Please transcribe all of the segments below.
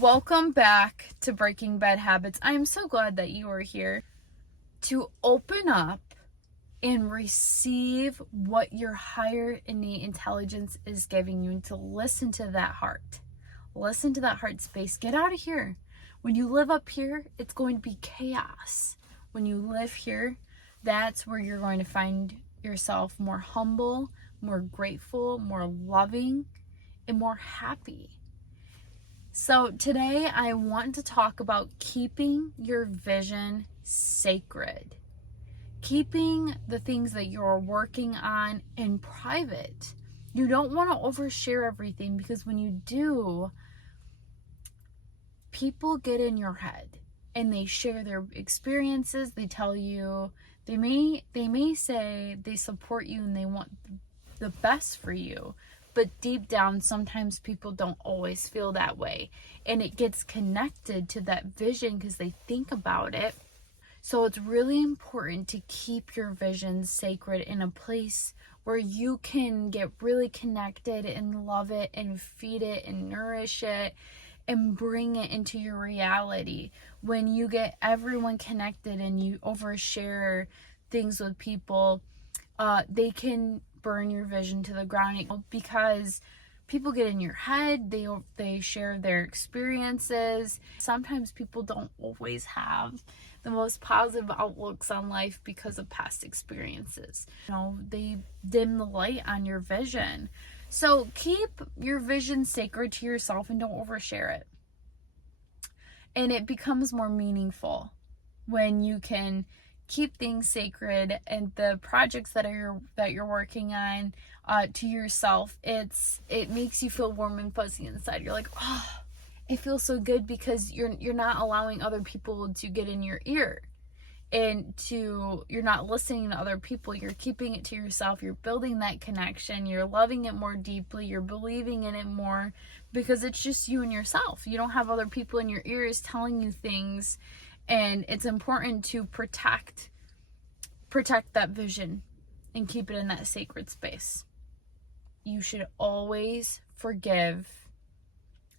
Welcome back to Breaking Bad Habits. I am so glad that you are here to open up and receive what your higher innate intelligence is giving you, and to listen to that heart. Listen to that heart space. Get out of here. When you live up here, it's going to be chaos. When you live here, that's where you're going to find yourself more humble, more grateful, more loving, and more happy. So today I want to talk about keeping your vision sacred. Keeping the things that you're working on in private. You don't want to overshare everything, because when you do, people get in your head and they share their experiences. They tell you, they may say they support you and they want the best for you. But deep down, sometimes people don't always feel that way. And it gets connected to that vision because they think about it. So it's really important to keep your vision sacred in a place where you can get really connected and love it and feed it and nourish it and bring it into your reality. When you get everyone connected and you overshare things with people, they can burn your vision to the ground, because people get in your head. They share their experiences. Sometimes people don't always have the most positive outlooks on life because of past experiences. They dim the light on your vision. So keep your vision sacred to yourself and don't overshare it. And it becomes more meaningful when you can keep things sacred, and the projects that you're working on to yourself. It makes you feel warm and fuzzy inside. You're like, oh, it feels so good, because you're not allowing other people to get in your ear, and you're not listening to other people. You're keeping it to yourself. You're building that connection. You're loving it more deeply. You're believing in it more, because it's just you and yourself. You don't have other people in your ears telling you things. And it's important to protect that vision and keep it in that sacred space. You should always forgive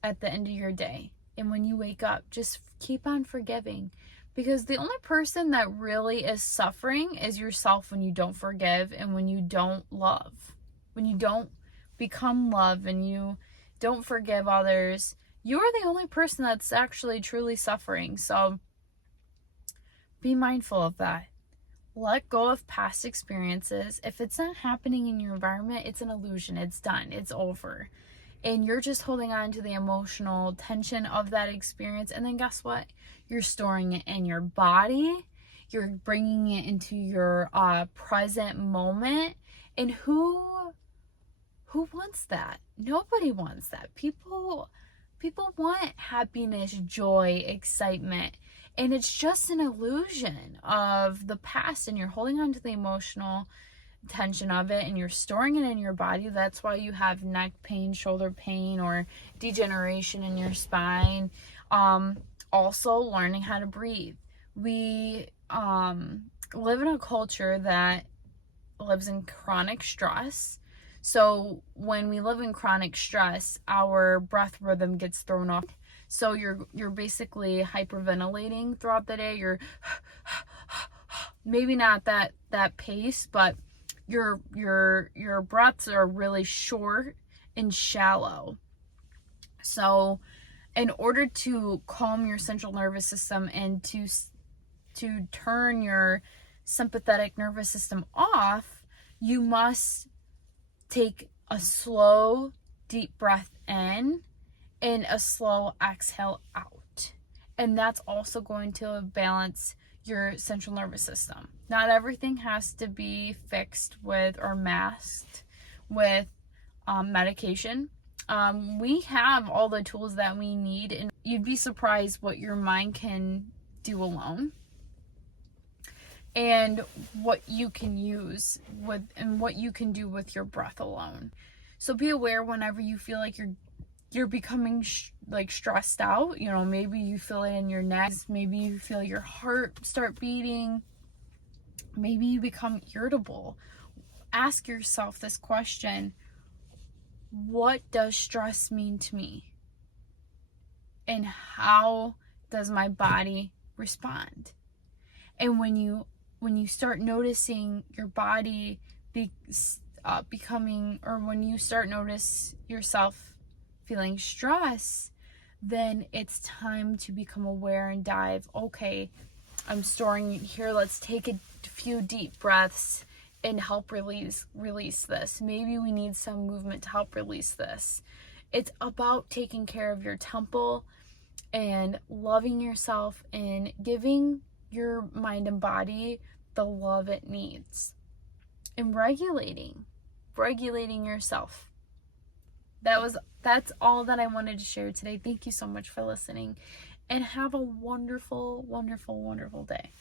at the end of your day. And when you wake up, just keep on forgiving. Because the only person that really is suffering is yourself when you don't forgive and when you don't love. When you don't become love and you don't forgive others, you're the only person that's actually truly suffering. So be mindful of that. Let go of past experiences. If it's not happening in your environment, it's an illusion. It's done. It's over. And you're just holding on to the emotional tension of that experience. And then guess what? You're storing it in your body. You're bringing it into your present moment. And who wants that? Nobody wants that. People want happiness, joy, excitement. And it's just an illusion of the past, and you're holding on to the emotional tension of it, and you're storing it in your body. That's why you have neck pain, shoulder pain, or degeneration in your spine. Also, learning how to breathe. We live in a culture that lives in chronic stress. So when we live in chronic stress, our breath rhythm gets thrown off. So you're basically hyperventilating throughout the day. You're maybe not that pace, but your breaths are really short and shallow. So in order to calm your central nervous system and to turn your sympathetic nervous system off, you must take a slow, deep breath in and a slow exhale out. And that's also going to balance your central nervous system. Not everything has to be fixed with or masked with medication. We have all the tools that we need, and you'd be surprised what your mind can do alone, and what you can use with, and what you can do with your breath alone. So be aware whenever you feel like you're becoming stressed out. Maybe you feel it in your neck. Maybe you feel your heart start beating. Maybe you become irritable. Ask yourself this question: what does stress mean to me? and how does my body respond? And when you start noticing your body becoming, or when you start notice yourself feeling stress, then it's time to become aware and dive. Okay, I'm storing here. Let's take a few deep breaths and help release this. Maybe we need some movement to help release this. It's about taking care of your temple and loving yourself and giving your mind and body the love it needs, and regulating yourself. That's all that I wanted to share today. Thank you so much for listening, and have a wonderful, wonderful, wonderful day.